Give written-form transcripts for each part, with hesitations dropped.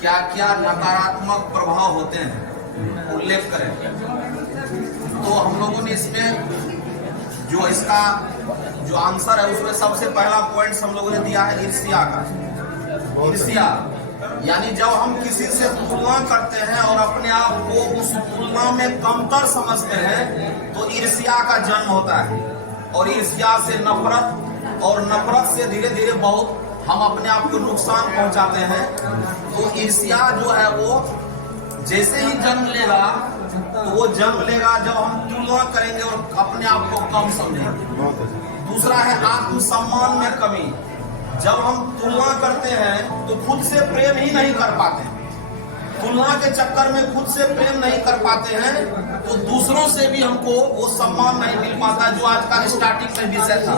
क्या क्या नकारात्मक प्रभाव होते हैं उल्लेख करें। तो हम लोगों ने इसमें जो इसका जो आंसर है उसमें सबसे पहला पॉइंट हम लोगों ने दिया है ईर्ष्या का। ईर्ष्या यानी जब हम किसी से तुलना करते हैं और अपने आप को उस तुलना में कमतर समझते हैं तो ईर्ष्या का जन्म होता है। और ईर्ष्या से नफरत, और नफरत से धीरे धीरे बहुत हम अपने आप को नुकसान पहुंचाते हैं। तो ईर्ष्या जो है वो जैसे ही जन्म लेगा तो वो जन्म लेगा जब हम तुलना करेंगे और अपने आप को कम समझेंगे। दूसरा है आत्मसम्मान में कमी। जब हम तुलना करते हैं तो खुद से प्रेम ही नहीं कर पाते, तुलना के चक्कर में खुद से प्रेम नहीं कर पाते हैं तो दूसरों से भी हमको वो सम्मान नहीं मिल पाता, जो आज का स्टार्टिंग में विषय था।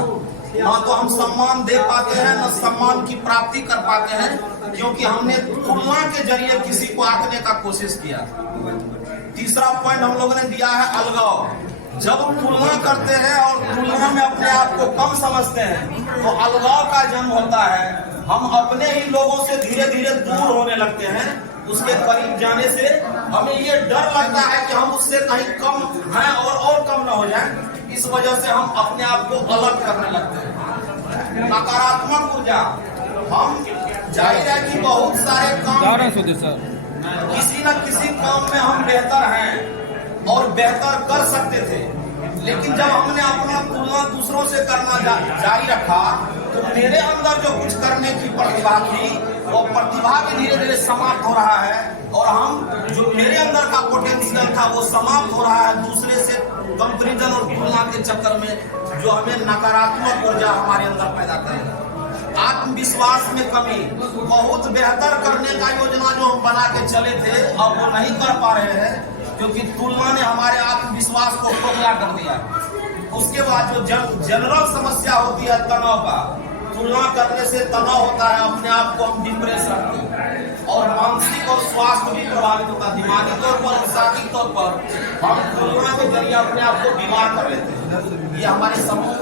ना तो हम सम्मान दे पाते हैं, न सम्मान की प्राप्ति कर पाते हैं, क्योंकि हमने तुलना के जरिए किसी को आंकने का कोशिश किया। तीसरा पॉइंट हम लोगों ने दिया है अलगाव। जब तुलना करते हैं और तुलना में अपने आप को कम समझते हैं तो अलगाव का जन्म होता है। हम अपने ही लोगों से धीरे धीरे दूर होने लगते हैं। उसके करीब जाने से हमें ये डर लगता है कि हम उससे कहीं कम हैं और कम न हो जाए। इस वजह से हम अपने आप को अलग करने लगते हैं। नकारात्मक ऊर्जा, हम जाहिर है कि बहुत सारे काम किसी न किसी काम में हम बेहतर हैं और बेहतर कर सकते थे, लेकिन जब हमने अपना तुलना दूसरों से करना जारी रखा तो मेरे अंदर जो कुछ करने की प्रतिभा थी वो प्रतिभा भी धीरे धीरे समाप्त हो रहा है। और हम जो मेरे अंदर का पोटेंशियल था वो समाप्त हो रहा है दूसरे से कंपैरिजन और तुलना के चक्कर में, जो हमें नकारात्मक ऊर्जा हमारे अंदर पैदा करेगा। आत्मविश्वास में कमी, बहुत बेहतर करने का योजना जो हम बना के चले थे अब वो नहीं कर पा रहे हैं क्योंकि तुलना ने हमारे आत्मविश्वास को खोखला कर दिया। उसके बाद जो जनरल समस्या होती है तनाव का, तुलना करने से तनाव होता है, अपने आप को हम डिप्रेस रखते हैं और मानसिक और स्वास्थ्य भी प्रभावित होता है। दिमागी तौर पर और शारीरिक तौर पर हम तुलना के जरिए अपने आप को बीमार कर लेते हैं। ये हमारे समूह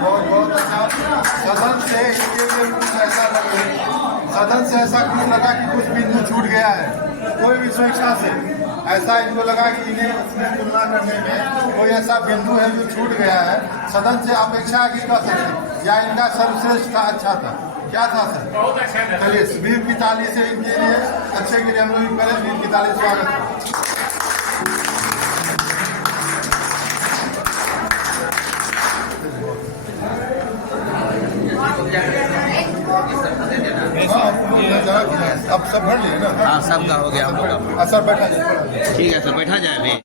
बहुत अच्छा। सदन से ऐसा कुछ लगा कि कुछ बिंदु छूट गया है, कोई भी स्वेच्छा से ऐसा इनको लगा कि इन्हें उसमें तुलना करने में कोई ऐसा बिंदु है जो छूट गया है। सदन से अपेक्षा की कर सकते या इनका सर्वश्रेष्ठ था, अच्छा था, क्या था सर? बहुत अच्छा था। चलिए वीर की ताली से इनके लिए अच्छे के लिए हम लोग करें। वीर की ताली, स्वागत। अब सब भर लिए ना? हाँ, सबका हो गया हम लोग का। सर बैठा जाए। ठीक है सर, बैठा जाए अभी।